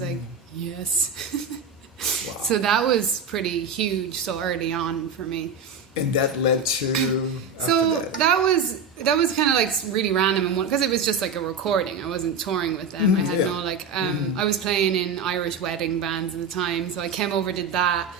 was like, yes. Wow. So that was pretty huge so early on for me. And that led to... So that was kind of like really random, because it was just like a recording. I wasn't touring with them. I had no like... I was playing in Irish wedding bands at the time, so I came over, did that.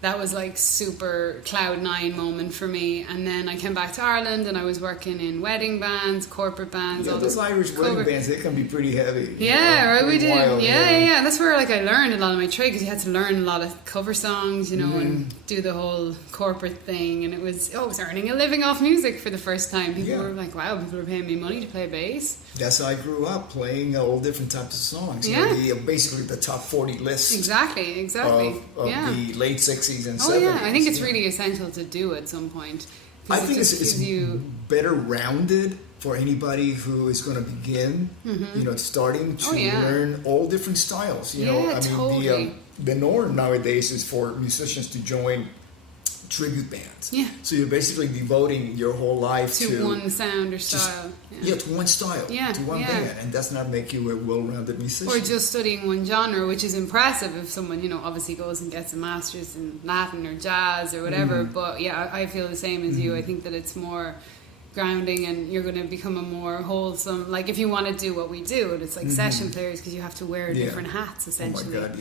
That was like super cloud nine moment for me. And then I came back to Ireland and I was working in wedding bands, corporate bands. Yeah, all those Irish wedding bands, they can be pretty heavy. Yeah, right, we did. Wild, yeah. That's where like I learned a lot of my trade, because you had to learn a lot of cover songs, you know, and do the whole corporate thing. And it was, I was earning a living off music for the first time. People were like, wow, people are paying me money to play bass. That's how I grew up, playing all different types of songs. You know, basically the top 40 list. Exactly. Of the late 60s and 70s. Oh yeah, I think it's really essential to do at some point. I think it's better rounded for anybody who is going to begin, you know, starting to learn all different styles. You know, I mean, totally. The norm nowadays is for musicians to join tribute bands. Yeah. So you're basically devoting your whole life to one sound or style. To one style. Yeah. To one band. And does not make you a well-rounded musician. Or just studying one genre, which is impressive if someone, you know, obviously goes and gets a master's in Latin or jazz or whatever. But yeah, I feel the same as you. I think that it's more grounding, and you're going to become a more wholesome, like if you want to do what we do, it's like session players, because you have to wear different hats essentially. Oh my God,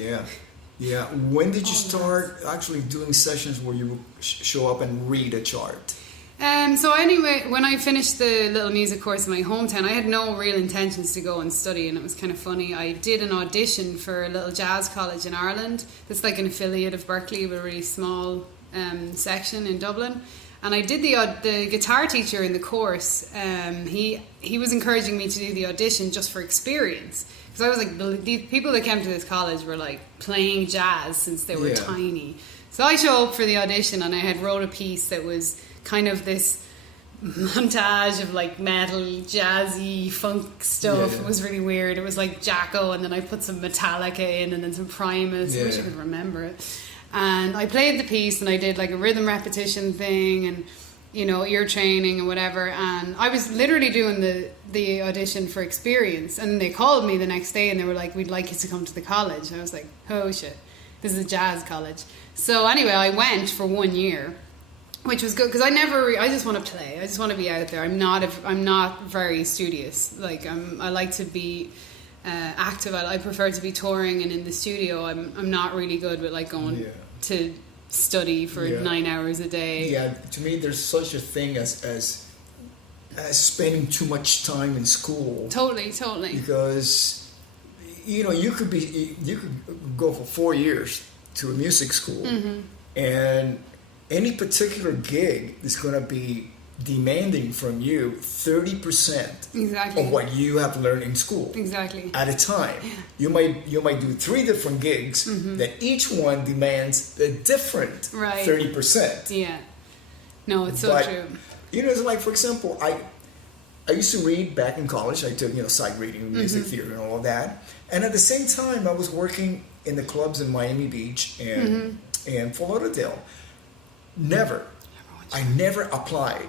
yeah. When did you start actually doing sessions where you show up and read a chart? So anyway, when I finished the little music course in my hometown, I had no real intentions to go and study, and it was kind of funny. I did an audition for a little jazz college in Ireland. That's like an affiliate of Berkeley, with a really small section in Dublin. And I did the guitar teacher in the course. He was encouraging me to do the audition just for experience. Because I was like, the people that came to this college were like playing jazz since they were tiny. So I show up for the audition, and I had wrote a piece that was kind of this montage of like metal, jazzy, funk stuff. It was really weird. It was like Jacko, and then I put some Metallica in, and then some Primus. I wish I could remember it. And I played the piece, and I did like a rhythm repetition thing, and you know, ear training and whatever. And I was literally doing the audition for experience, and they called me the next day and they were like, we'd like you to come to the college. And I was like, oh shit, this is a jazz college. So anyway, I went for 1 year, which was good, because I just want to play. I just want to be out there. I'm not very studious. Like I like to be active. I prefer to be touring and in the studio. I'm not really good with like going to study for 9 hours a day. Yeah, to me, there's such a thing as spending too much time in school. Totally. Because you know, you could go for 4 years to a music school, and any particular gig is going to be demanding from you 30% of what you have learned in school at a time. You might do 3 different gigs that each one demands a different 30%. No, it's so true. You know, it's like, for example, I used to read back in college. I took, you know, sight reading, music theater, and all of that. And at the same time, I was working in the clubs in Miami Beach and Fort Lauderdale. I never applied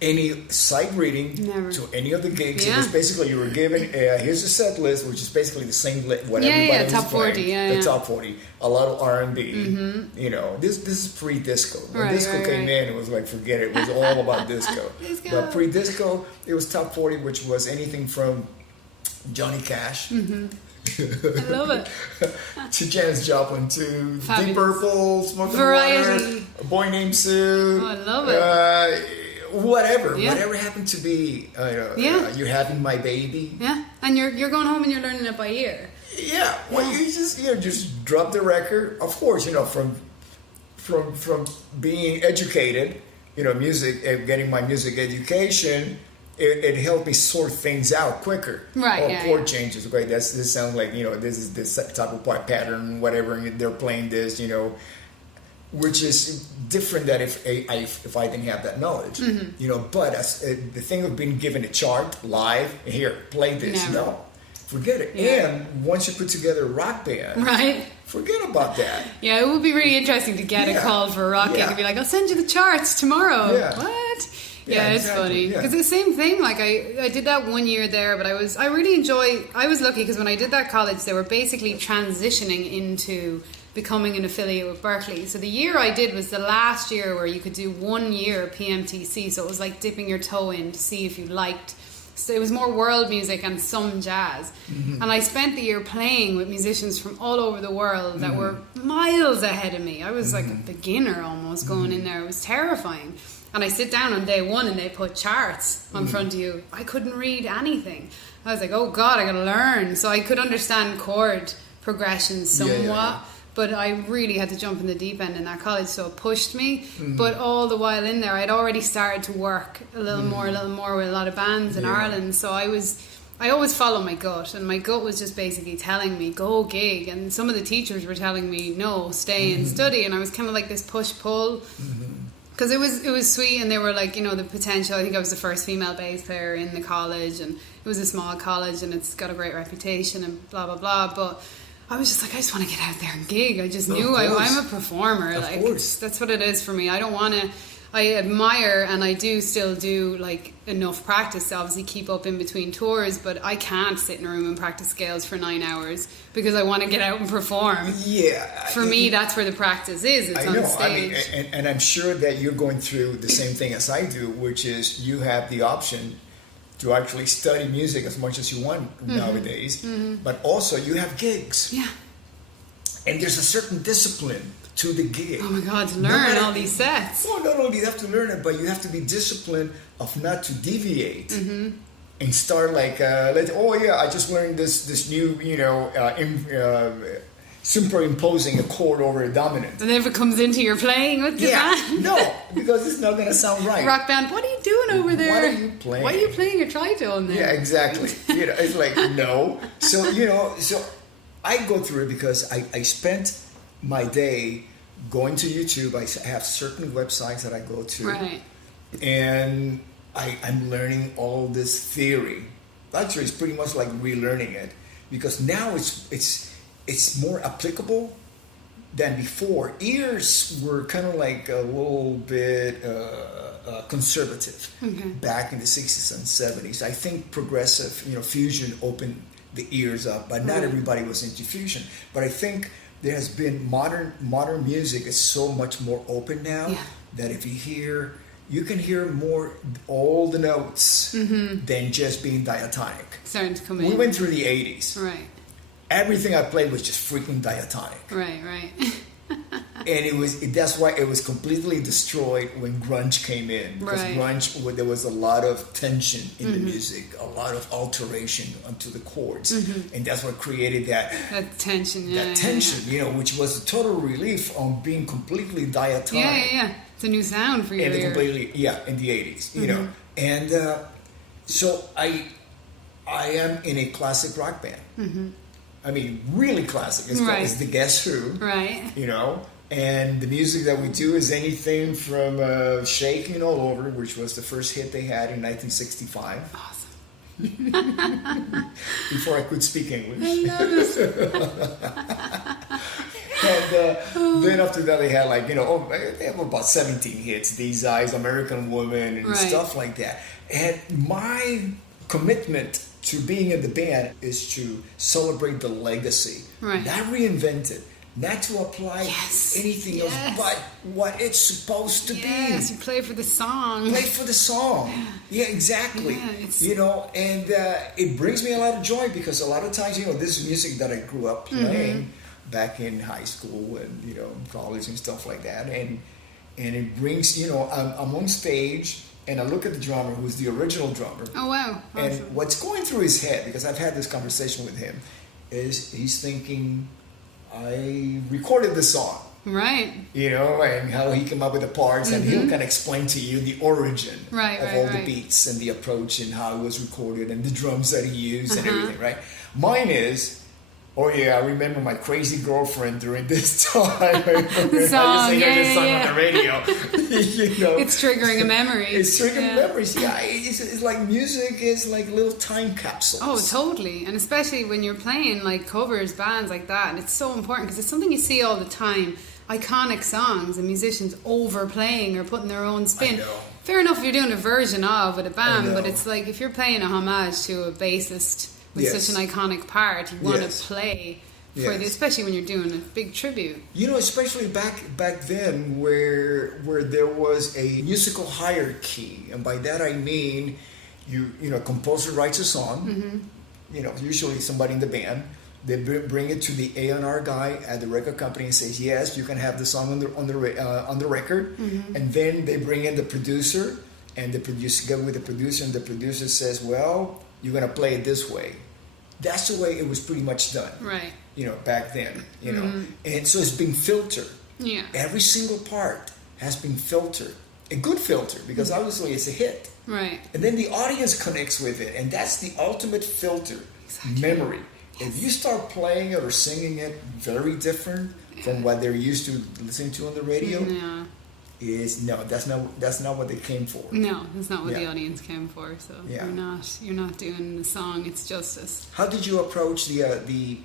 any sight reading to any of the gigs. It was basically, you were given here's a set list, which is basically the same what everybody was top playing. 40, the top 40, a lot of R&B. You know, this is pre-disco. When disco came in, it was like, forget it. It was all about disco. But pre-disco, it was top 40, which was anything from Johnny Cash. I love it. To Janis Joplin, to Fabulous. Deep Purple, Smoke Variety. Water, A Boy Named Sue. Oh, I love it. Whatever happened to be, You Having My Baby. Yeah, and you're going home and you're learning it by ear. Yeah, well, you just drop the record. Of course, you know, from being educated, you know, music, getting my music education. It helped me sort things out quicker. Chord changes. Okay, this sounds like, you know, this is this type of part pattern, whatever. And they're playing this, you know, which is different than if I didn't have that knowledge, you know. But the thing of being given a chart live, here, play this. Never. No, forget it. Yeah. And once you put together a rock band, forget about that. Yeah, it would be really interesting to get a call for a rock gig and be like, I'll send you the charts tomorrow. Yeah. What? Yeah, it's exactly, funny yeah. because it's the same thing. Like I did that 1 year there, but I was lucky because when I did that college, they were basically transitioning into becoming an affiliate with Berkeley. So the year I did was the last year where you could do 1 year PMTC. So it was like dipping your toe in to see if you liked. So it was more world music and some jazz. And I spent the year playing with musicians from all over the world that were miles ahead of me. I was like a beginner almost going in there. It was terrifying. And I sit down on day one and they put charts in front of you. I couldn't read anything. I was like, oh God, I gotta learn. So I could understand chord progressions somewhat. But I really had to jump in the deep end in that college, so it pushed me. But all the while in there, I'd already started to work a little more with a lot of bands in Ireland. So I always follow my gut, and my gut was just basically telling me, go gig. And some of the teachers were telling me, no, stay and study. And I was kind of like this push-pull. Because it was sweet, and they were like, you know, the potential. I think I was the first female bass player in the college, and it was a small college, and it's got a great reputation, and blah, blah, blah. But I was just like, I just want to get out there and gig. I just knew I'm a performer. Of like course. That's what it is for me. I don't want to. I admire and I do still do like enough practice to obviously keep up in between tours, but I can't sit in a room and practice scales for 9 hours because I want to get out and perform. Yeah. For me, that's where the practice is. It's on stage. I mean, and I'm sure that you're going through the same thing as I do, which is you have the option to actually study music as much as you want nowadays, but also you have gigs. Yeah. And there's a certain discipline to the gig. Oh my God, to learn all these sets. Well, not only do you have to learn it, but you have to be disciplined of not to deviate and start like, I just learned this new, superimposing a chord over a dominant. And if it comes into your playing with the band. No, because it's not going to sound right. Rock band, what are you doing over there? What are you playing? Why are you playing a tritone there? Yeah, exactly. It's like, no. So, so I go through it because I spent my day going to YouTube. I have certain websites that I go to. Right. And I'm learning all this theory. Actually, it's pretty much like relearning it because now it's more applicable than before. Ears were kind of like a little bit conservative back in the 60s and 70s. I think progressive, fusion opened the ears up, but not everybody was into fusion. But I think there has been modern music is so much more open now that if you can hear more all the notes than just being diatonic. Starting to come in. We went through the 80s. Right. Everything I played was just freaking diatonic. Right. And that's why it was completely destroyed when grunge came in. Because grunge, there was a lot of tension in the music, a lot of alteration onto the chords. And that's what created that tension. Which was a total relief on being completely diatonic. Yeah. It's a new sound for you. And in the 80s, And so I am in a classic rock band. I mean, really classic. It's the Guess Who. Right. And the music that we do is anything from Shaking All Over, which was the first hit they had in 1965. Awesome. Before I could speak English. I love it. And then after that, they had they have about 17 hits. These Eyes, American Woman, and stuff like that. And my commitment to being in the band is to celebrate the legacy, not reinvent it, not to apply anything else but what it's supposed to be. Yes, you play for the song. Play for the song. Yeah, exactly. And it brings me a lot of joy because a lot of times, this is music that I grew up playing back in high school and, college and stuff like that. And it brings, I'm on stage and I look at the drummer who's the original drummer. Oh, wow. Awesome. And what's going through his head, because I've had this conversation with him, is he's thinking, I recorded the song. Right. And how he came up with the parts, and he'll kind of explain to you the origin of all the beats and the approach and how it was recorded and the drums that he used and everything, right? Mine is, I remember my crazy girlfriend during this time. The song, this song on the radio. It's triggering a memory. It's triggering memories. Yeah, it's like music is like little time capsules. Oh, totally. And especially when you're playing like covers, bands like that, and it's so important because it's something you see all the time. Iconic songs and musicians overplaying or putting their own spin. I know. fair enough if you're doing a version of with a band, know. but it's like if you're playing a homage to a bassist with Yes. such an iconic part, you want Yes. to play for Yes. especially when you're doing a big tribute. You know, especially back then, where there was a musical hierarchy, and by that I mean, you know, a composer writes a song. Mm-hmm. You know, usually somebody in the band. They bring it to the A&R guy at the record company and says, "Yes, you can have the song on the record." Mm-hmm. And then they bring in the producer, and the producer get with the producer, and the producer says, "Well, you're gonna play it this way." That's the way it was pretty much done. Right. You know, back then. You know, Mm-hmm. and so it's been filtered. Yeah. Every single part has been filtered, a good filter, because obviously it's a hit. Right. And then the audience connects with it, and that's the ultimate filter. Exactly. Memory. If you start playing it or singing it very different from what they're used to listening to on the radio, Yeah. that's not what they came for. No, that's not what the Yeah. audience came for. So Yeah. you're not doing the song its justice. How did you approach the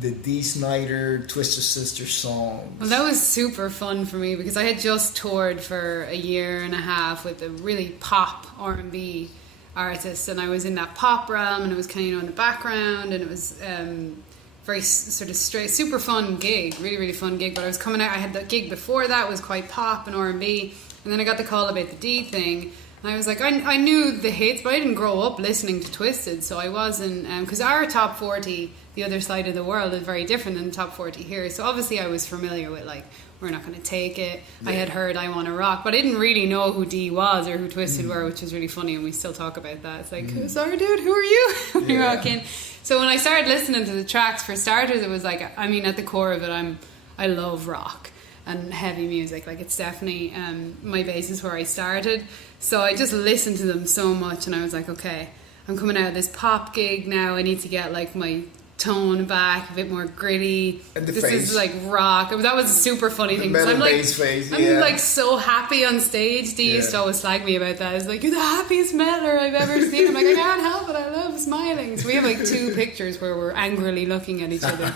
Dee Snider Twisted Sister song? Well, that was super fun for me because I had just toured for a year and a half with a really pop R&B artist, and I was in that pop realm, and it was kind of, in the background, and it was very sort of straight, super fun gig, really, really fun gig. But I was coming out, I had that gig before that was quite pop and R&B, and then I got the call about the D thing, and I was like, I knew the hits, but I didn't grow up listening to Twisted, so I wasn't, because our top 40, the other side of the world, is very different than the top 40 here, so obviously I was familiar with, like, We're Not Gonna Take It. Yeah. I had heard I Wanna Rock, but I didn't really know who Dee was or who Twisted were, which is really funny, and we still talk about that. It's like, sorry dude, who are you? You're rocking. So when I started listening to the tracks, for starters, it was like, I mean, at the core of it, I love rock and heavy music. Like, it's definitely my basis where I started. So I just listened to them so much, and I was like, okay, I'm coming out of this pop gig now. I need to get like my tone back, a bit more gritty. And the this face. is like rock. That was a super funny thing. Metal I'm like, bass face, I'm like so happy on stage. Dee used to always slag me about that. It's like, you're the happiest metaler I've ever seen. I'm like, I can't help it. I love smiling. So we have like 2 pictures where we're angrily looking at each other,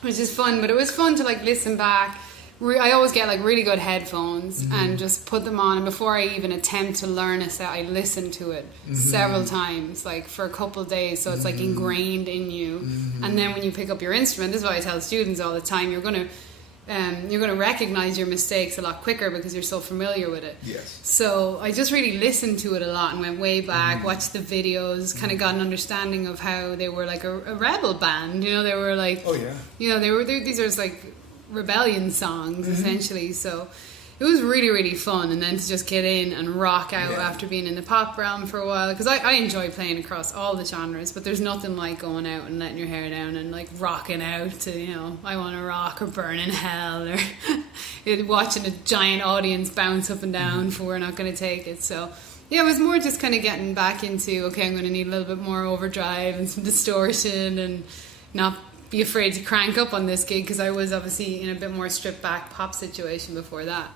which is fun. But it was fun to like listen back. I always get like really good headphones and just put them on, and before I even attempt to learn a set, I listen to it several times, like for a couple of days, so it's like ingrained in you. And then when you pick up your instrument, this is what I tell students all the time, you're gonna recognize your mistakes a lot quicker because you're so familiar with it. Yes. So I just really listened to it a lot and went way back, watched the videos, kind of got an understanding of how they were like a rebel band. You know, they were like, you know, these are just like rebellion songs essentially. So it was really, really fun. And then to just get in and rock out after being in the pop realm for a while, because I enjoy playing across all the genres, but there's nothing like going out and letting your hair down and like rocking out to, you know, I Wanna Rock or Burn in Hell, or watching a giant audience bounce up and down for We're Not Gonna Take It. So yeah, it was more just kind of getting back into, okay, I'm going to need a little bit more overdrive and some distortion, and not be afraid to crank up on this gig, because I was obviously in a bit more stripped back pop situation before that.